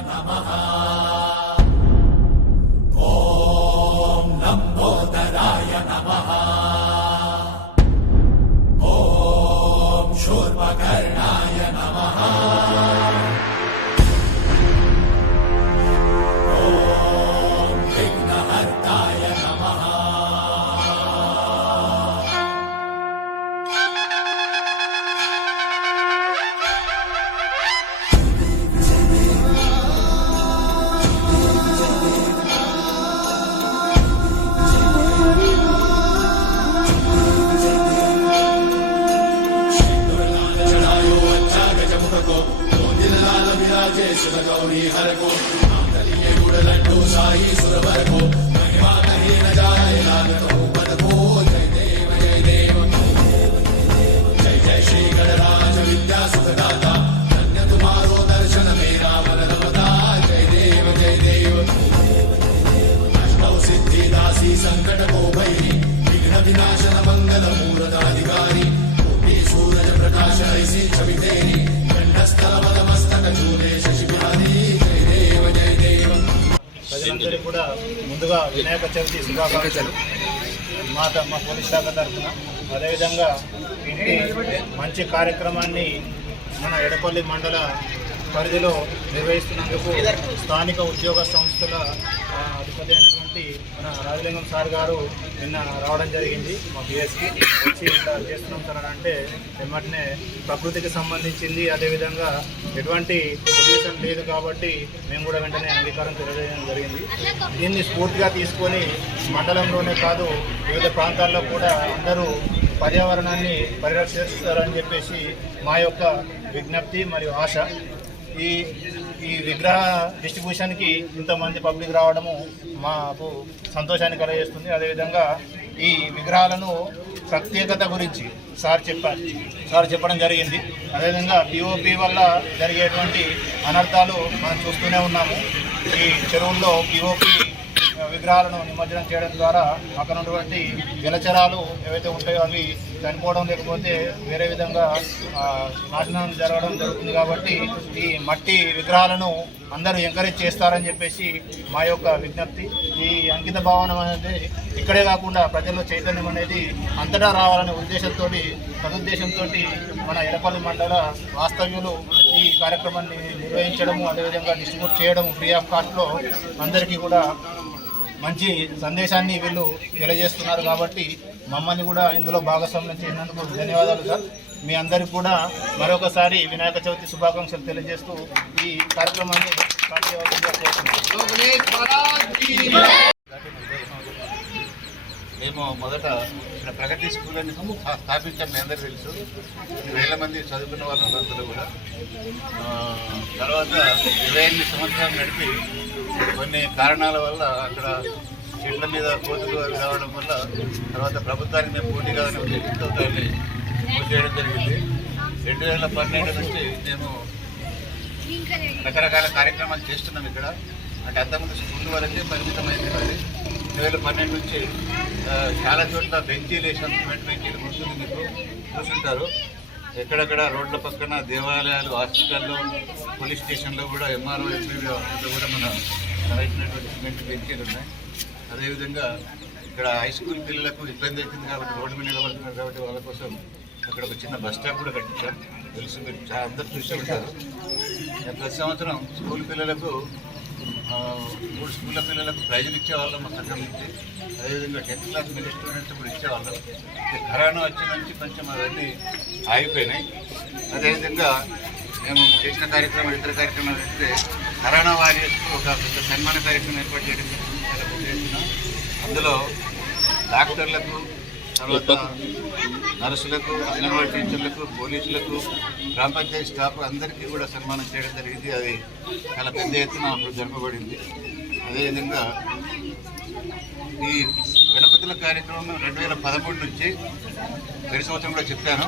नमः राजेश गौरी हर को ये गुड़ लड्डू शाही सुर भर को महिमा कहीं न जाए लागत हो पद को जय देव जय देव जय जय श्री गणराज विद्या सुखदाता అందరికీ కూడా ముందుగా వినాయక చవితి శుభాకాంక్షలు. మా మా పోలీస్ శాఖ తరఫున అదేవిధంగా ఇంటి మంచి కార్యక్రమాన్ని మన ఎడపల్లి మండల పరిధిలో నిర్వహిస్తున్నందుకు స్థానిక ఉద్యోగ సంస్థల అధిపతి అయినటువంటి మన రాజలింగం సార్ గారు నిన్న రావడం జరిగింది. మా బిఎస్కి వచ్చి ఇట్లా చేస్తున్నాం సార్ అని అంటే వెంటనే ప్రకృతికి సంబంధించింది అదేవిధంగా ఎటువంటి పొల్యూషన్ లేదు కాబట్టి మేము కూడా వెంటనే అంగీకారం తెలియజేయడం జరిగింది. దీన్ని స్ఫూర్తిగా తీసుకొని మండలంలోనే కాదు వివిధ ప్రాంతాల్లో కూడా అందరూ పర్యావరణాన్ని పరిరక్షిస్తారని చెప్పేసి మా యొక్క విజ్ఞప్తి మరియు ఆశ. ఈ ఈ విగ్రహ డిస్ట్రిబ్యూషన్కి ఇంతమంది పబ్లిక్ రావడము మాకు సంతోషాన్ని కలగజేస్తుంది అదేవిధంగా ఈ విగ్రహాలను ప్రత్యేకత గురించి సార్ చెప్పారు. సార్ చెప్పడం జరిగింది. అదేవిధంగా పిఓపి వల్ల జరిగేటువంటి అనర్థాలు మనం చూస్తూనే ఉన్నాము. ఈ చెరువుల్లో పిఓపి విగ్రహాలను నిమజ్జనం చేయడం ద్వారా అక్కడ ఉన్నటువంటి జలచరాలు ఏవైతే ఉంటాయో అవి చనిపోవడం లేకపోతే వేరే విధంగా నాశనం జరగడం జరుగుతుంది కాబట్టి ఈ మట్టి విగ్రహాలను అందరూ ఎంకరేజ్ చేస్తారని చెప్పేసి మా యొక్క విజ్ఞప్తి. ఈ అంకిత భావన అనేది ఇక్కడే కాకుండా ప్రజల్లో చైతన్యం అనేది అంతటా రావాలనే ఉద్దేశంతో సదుద్దేశంతో మన ఎడపల్లి మండల వాస్తవ్యులు ఈ కార్యక్రమాన్ని నిర్వహించడము అదేవిధంగా డిస్ట్రిబ్యూట్ చేయడం ఫ్రీ ఆఫ్ కాస్ట్లో అందరికీ కూడా మంచి సందేశాన్ని వీళ్ళు తెలియజేస్తున్నారు కాబట్టి మమ్మల్ని కూడా ఇందులో భాగస్వామ్యం చేసినందుకు ధన్యవాదాలు సార్. మీ అందరికి కూడా మరొకసారి వినాయక చవితి శుభాకాంక్షలు తెలియజేస్తూ ఈ కార్యక్రమాన్ని మొదట ఇక్కడ ప్రగతి స్కూల్ అని స్థా- స్థాపించాం మీ అందరికీ తెలుసు. వేల మంది చదువుకున్న వాళ్ళందరూ కూడా. తర్వాత ఇరవై ఎనిమిది సంవత్సరాలు నడిపి కొన్ని కారణాల వల్ల అక్కడ చెట్ల మీద కోతులు అవి రావడం వల్ల తర్వాత ప్రభుత్వానికి మేము పోటీ కాదని ఉద్దేశంతో దాన్ని చేయడం జరిగింది. రెండు వేల పన్నెండు నుంచి మేము రకరకాల కార్యక్రమాలు చేస్తున్నాం ఇక్కడ. అంటే అంతకుముందు స్కూల్ వరకే పరిమితమైంది మరి. రెండు వేల పన్నెండు నుంచి చాలా చోట్ల బెంచీలు వేసాం సిమెంట్ బెంచీలు గుర్తుంది మీకు చూసుంటారు. ఎక్కడెక్కడ రోడ్ల పక్కన దేవాలయాలు హాస్పిటల్లో పోలీస్ స్టేషన్లో కూడా ఎంఆర్ఓ ఎంపీడీఓ అంతా కూడా మన వేసినటువంటి సిమెంట్ బెంచీలు ఉన్నాయి. అదేవిధంగా ఇక్కడ హై స్కూల్ పిల్లలకు ఇబ్బంది అవుతుంది కాబట్టి రోడ్డు మీద నిలబడుతున్నారు కాబట్టి వాళ్ళ కోసం అక్కడ ఒక చిన్న బస్ స్టాప్ కూడా కట్టించాం తెలుసు మీరు చాలా అందరూ చూసే ఉంటారు. ప్రతి సంవత్సరం స్కూల్ పిల్లలకు మూడు స్కూళ్ళ పిల్లలకు ప్రైజులు ఇచ్చేవాళ్ళం మా సంఘం నుంచి. అదేవిధంగా టెన్త్ క్లాస్ మిడిల్ స్టూడెంట్స్ కూడా ఇచ్చేవాళ్ళం. కరోనా వచ్చిన నుంచి కొంచెం అవన్నీ ఆగిపోయినాయి. అదేవిధంగా మేము చేసిన కార్యక్రమాలు ఇతర కార్యక్రమాలు అయితే కరోనా వారియర్స్కు ఒక పెద్ద సన్మాన కార్యక్రమం ఏర్పాటు చేయడం చాలా పెద్ద అందులో డాక్టర్లకు తర్వాత నర్సులకు అంగన్వాడీ టీచర్లకు పోలీసులకు గ్రామ పంచాయతీ స్టాఫ్ అందరికీ కూడా సన్మానం చేయడం జరిగింది. అది చాలా పెద్ద ఎత్తున అప్పుడు జరపబడింది. అదేవిధంగా ఈ గణపతుల కార్యక్రమం రెండు వేల పదమూడు నుంచి గడి సంవత్సరం కూడా చెప్పాను.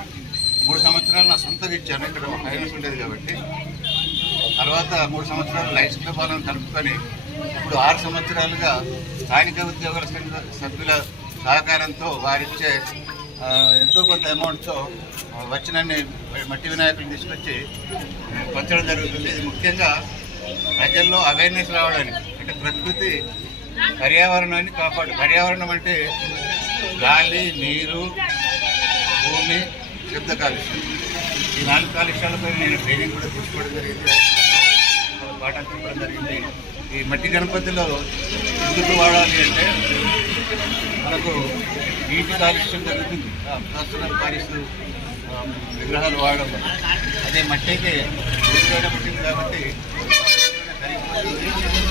మూడు సంవత్సరాలు నా సొంతగా ఇచ్చాను. ఇక్కడ ఒక ఫైనాన్స్ ఉండేది కాబట్టి. తర్వాత మూడు సంవత్సరాలు లైట్స్ క్లబ్ వాళ్ళని కలుపుకొని ఇప్పుడు ఆరు సంవత్సరాలుగా స్థానిక ఉద్యోగుల సంఘ సభ్యుల సహకారంతో వారిచ్చే ఎంతో కొంత అమౌంట్తో వచ్చినన్ని మట్టి వినాయకులు తీసుకొచ్చి పంచడం జరుగుతుంది. ఇది ముఖ్యంగా ప్రజల్లో అవేర్నెస్ రావడానికి అంటే ప్రకృతి పర్యావరణాన్ని కాపాడు పర్యావరణం అంటే గాలి నీరు భూమి శబ్ద కాలుష్యం. ఈ నాలుగు కాలుష్యాలపై నేను ట్రైనింగ్ కూడా తీసుకోవడం జరిగింది. ఒక పాఠాలు చెప్పడం జరిగింది. ఈ మట్టి గణపతిలో ఎందుకు వాడాలి అంటే మనకు నీటి కాలుష్యం జరుగుతుంది. ప్రస్తుతం ప్లాస్టర్ పారిస్తూ విగ్రహాలు వాడడం అదే మట్టి అయితే మృదువైన కాబట్టి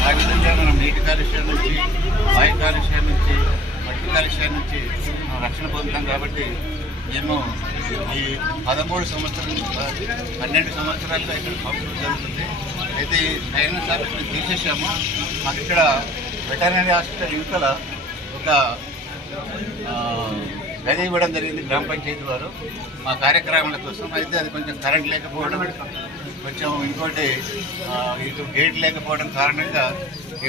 ఆ విధంగా మనం నీటి కాలుష్యం నుంచి వాయు కాలుష్యం నుంచి మట్టి కాలుష్యం నుంచి రక్షణ పొందుతాం కాబట్టి మేము ఈ పదమూడు సంవత్సరాలు పన్నెండు సంవత్సరాలుగా ఇక్కడ పంపడం జరుగుతుంది. అయితే ఈ సైలెన్స్ తీసేసాము మాకు ఇక్కడ వెటర్నరీ హాస్పిటల్ యువతల ఒక గది ఇవ్వడం జరిగింది గ్రామ పంచాయతీ వారు. మా కార్యక్రమాల కోసం అయితే అది కొంచెం కరెంట్ లేకపోవడం కొంచెం ఇంకోటి ఇటు గేట్ లేకపోవడం కారణంగా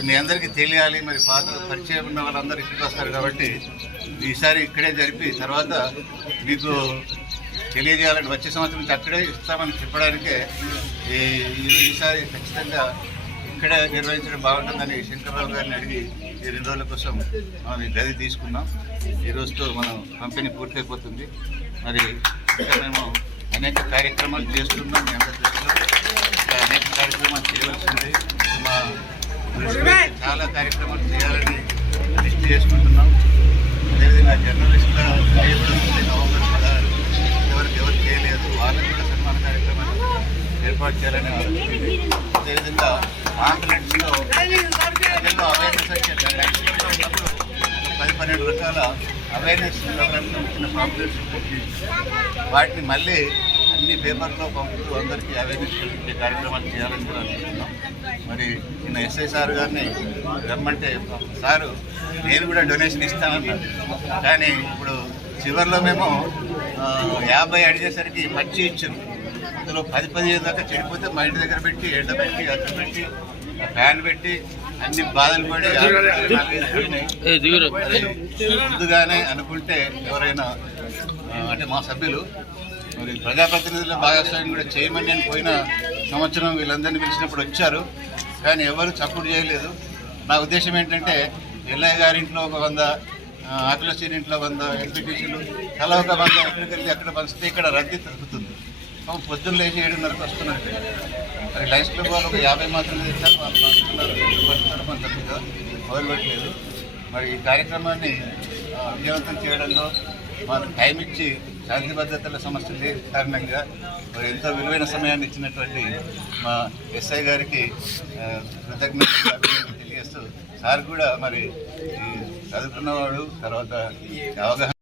మీ అందరికీ తెలియాలి మరి పాత పరిచయం ఉన్న వాళ్ళందరూ ఇక్కడికి వస్తారు కాబట్టి ఈసారి ఇక్కడే జరిపి తర్వాత మీకు తెలియజేయాలని వచ్చే సంవత్సరం నుంచి అక్కడే ఇస్తామని చెప్పడానికే ఈ- ఈసారి ఖచ్చితంగా ఇక్కడే నిర్వహించడం బాగుంటుందని శంకర్రావు గారిని అడిగి ఈ రెండు రోజుల కోసం మనం ఈ గది తీసుకున్నాం. ఈ రోజుతో మనం కంపెనీ పూర్తయిపోతుంది. మరి ఇంకా మేము అనేక కార్యక్రమాలు చేస్తున్నాం. మీ అందరి దృష్టిలో ఇంకా అనేక కార్యక్రమాలు చేయవలసింది. మా చాలా కార్యక్రమాలు చేయాలని లిస్ట్ చేసుకుంటున్నాం. అదేవిధంగా జర్నలిస్టుల చేయబడి నవంబర్ పదహారు ఎవరికి ఎవరు చేయలేదు. వాళ్ళకి కూడా సన్మాన కార్యక్రమాలు ఏర్పాటు చేయాలని అదేవిధంగా ఆంబులెన్స్లో ప్రజల్లో అవేర్నెస్ వచ్చేది యాక్సిడెంట్లో ఉన్నప్పుడు పది పన్నెండు రకాల అవేర్నెస్ ప్రోగ్రామ్స్ ఇచ్చిన పాంప్లెట్స్ పెట్టి వాటిని మళ్ళీ అన్ని పేపర్లో పంపుతూ అందరికీ అవేర్నెస్ కలిగించే కార్యక్రమాలు చేయాలని కూడా అనుకుంటున్నాం. మరి నిన్న ఎస్ఐ సార్ గారిని రమ్మంటే సారు నేను కూడా డొనేషన్ ఇస్తానన్నాను కానీ ఇప్పుడు చివరిలో మేము యాభై అడిగేసరికి మంచి ఇచ్చారు. అందులో పది పదిహేను దాకా చెడిపోతే మా ఇంటి దగ్గర పెట్టి ఎండబెట్టి అక్కడ పెట్టి ఫ్యాన్ పెట్టి అన్ని బాధలు పడి ముందుగానే అనుకుంటే ఎవరైనా అంటే మా సభ్యులు మరి ప్రజాప్రతినిధుల భాగస్వామ్యం కూడా చేయమని నేను పోయిన సంవత్సరం వీళ్ళందరినీ పిలిచినప్పుడు వచ్చారు. కానీ ఎవరు చప్పుడు చేయలేదు. నా ఉద్దేశం ఏంటంటే ఎల్లయ్య గారి ఇంట్లో ఒక వంద ఆకులసీని ఇంట్లో వంద ఎంపీటీసీలు తల ఒక వంద ఎక్కడికి వెళ్ళి అక్కడ పంచితే ఇక్కడ రద్దీ తగ్గుతుంది. పొద్దున్న లేచి ఏడున్నరకు వస్తున్నట్టు మరి లైఫ్ క్లబ్ వాళ్ళు ఒక యాభై మాత్రమే తెచ్చారు వాళ్ళు పంచుతున్నారు పంచుతున్నారు మన మొదలుపెట్టలేదు మరి ఈ కార్యక్రమాన్ని విజయవంతం చేయడంలో మాకు టైం ఇచ్చి శాంతి భద్రతల సమస్యలు లేని కారణంగా మరి ఎంతో విలువైన సమయాన్ని ఇచ్చినటువంటి మా ఎస్ఐ గారికి కృతజ్ఞతలు తెలియజేస్తూ సార్ కూడా మరి ఈ చదువుకున్నవాడు తర్వాత అవగాహన